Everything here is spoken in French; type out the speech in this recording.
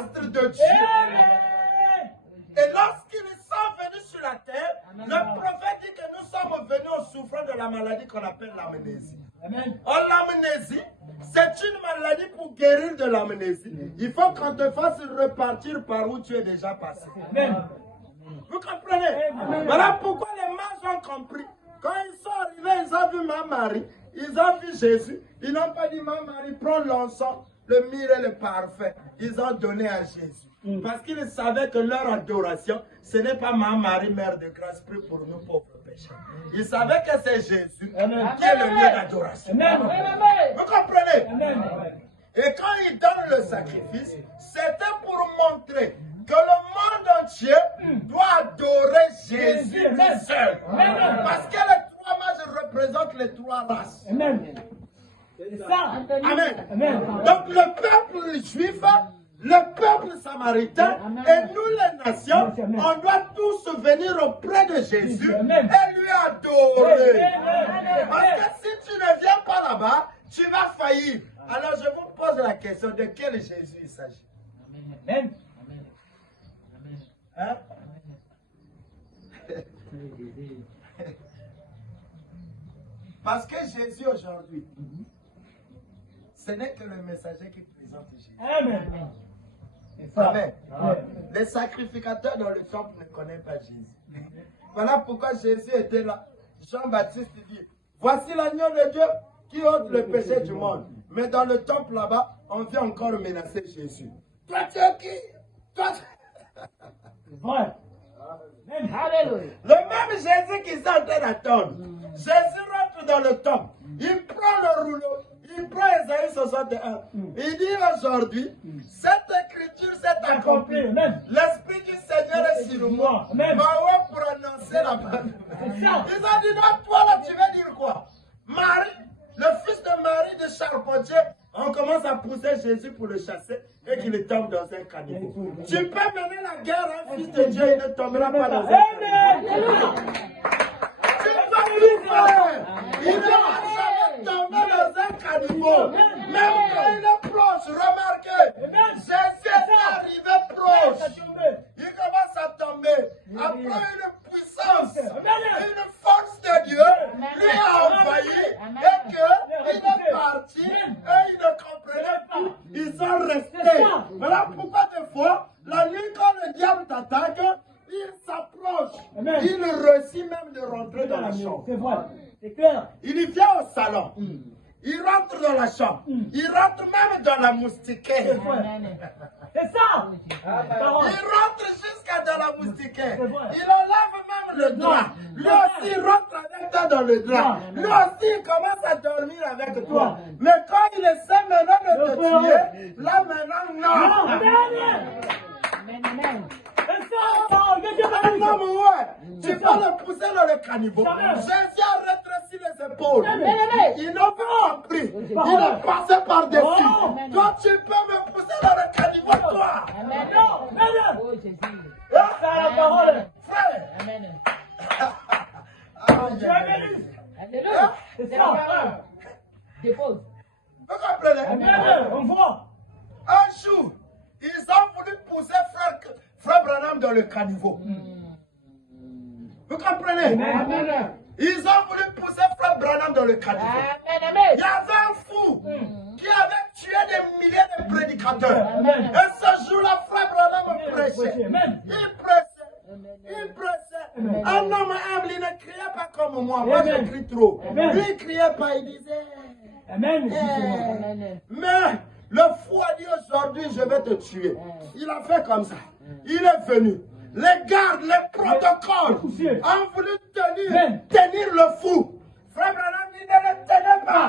astres de Dieu. Et lorsqu'ils sont venus sur la terre, le prophète dit que nous sommes venus en souffrant de la maladie qu'on appelle l'amnésie. Or, l'amnésie, c'est une maladie pour guérir de l'amnésie. Il faut qu'on te fasse repartir par où tu es déjà passé. Vous comprenez? Voilà pourquoi les mages ont compris. Quand ils sont arrivés, ils ont vu ma Marie, ils ont vu Jésus. Ils n'ont pas dit, ma Marie, prends l'encens, le myrrhe et le parfait. Ils ont donné à Jésus. Parce qu'ils savaient que leur adoration, ce n'est pas ma Marie, Mère de grâce, prie pour nous pauvres pécheurs. Ils savaient que c'est Jésus qui est le lieu d'adoration. Vous comprenez? Et quand ils donnent le sacrifice, c'était pour montrer que le monde entier doit adorer Jésus lui seul. Parce que les trois mages représentent les trois races. Amen. Donc le peuple juif, le peuple samaritain et nous les nations, on doit tous venir auprès de Jésus et lui adorer. Parce que si tu ne viens pas là-bas, tu vas faillir. Alors je vous pose la question, de quel Jésus il s'agit? Amen. Hein? Parce que Jésus aujourd'hui, ce n'est que le messager qui présente Jésus. Amen. Amen. Les sacrificateurs dans le temple ne connaissent pas Jésus. Voilà pourquoi Jésus était là. Jean-Baptiste dit, voici l'agneau de Dieu qui ôte le péché du monde. Mais dans le temple là-bas, on vient encore menacer Jésus. Toi tu es qui? Toi le même Jésus qui est en train d'attendre. Jésus rentre dans le temple. Il prend le rouleau. Il prend Ésaïe 61. Il dit aujourd'hui, cette écriture s'est accomplie. L'Esprit du Seigneur est sur moi. Mahoué pour annoncer la bonne nouvelle. Ils ont dit, non, toi là, tu veux dire quoi? Marie, le fils de Marie de charpentier, on commence à pousser Jésus pour le chasser et qu'il tombe dans un caniveau. Tu peux mener la guerre, un fils de Dieu, il ne tombera pas dans un caniveau. Tu peux lui faire. Il ne va jamais tomber dans un caniveau. Même quand il est proche, remarquez, Jésus est arrivé proche. Il commence à tomber. Après une puissance, une force de Dieu lui a envahi et qu'il est parti et il ne comprenait pas. Ils sont restés. Voilà pourquoi des fois, la nuit quand le diable t'attaque, il s'approche. Il réussit même de rentrer dans la chambre. C'est vrai. C'est clair. Il vient au salon. Il rentre dans la chambre. Il rentre même dans la moustiquaire. C'est ça. Il rentre jusqu'à dans la moustiquaire. Il enlève même le drap. Lui aussi il rentre avec toi dans le drap. Lui aussi il commence à dormir avec toi. Mais quand il essaie maintenant de te tuer, là maintenant non. Un homme, ouais, tu vas le pousser dans le caniveau. Jésus a rétréci les épaules. Il n'a pas compris. Il est passé par-dessus. Toi, tu peux me pousser dans le caniveau, toi. Non, c'est la parole. Frère. C'est ça. Dépose. Vous comprenez? On voit. Un jour, ils ont voulu pousser Frère Branham dans le caniveau. Vous comprenez? Ils ont voulu pousser Frère Branham dans le caniveau. Il y avait un fou qui avait tué des milliers de prédicateurs. Et ce jour-là, Frère Branham prêchait. Il prêchait. Un homme humble, il ne criait pas comme moi. Moi, je crie trop. Lui, il ne criait pas, il disait. Mais le fou a dit aujourd'hui, je vais te tuer. Il a fait comme ça. Il est venu. Les gardes, les protocoles ont voulu tenir le fou. Frère Branham, il ne le tenait pas.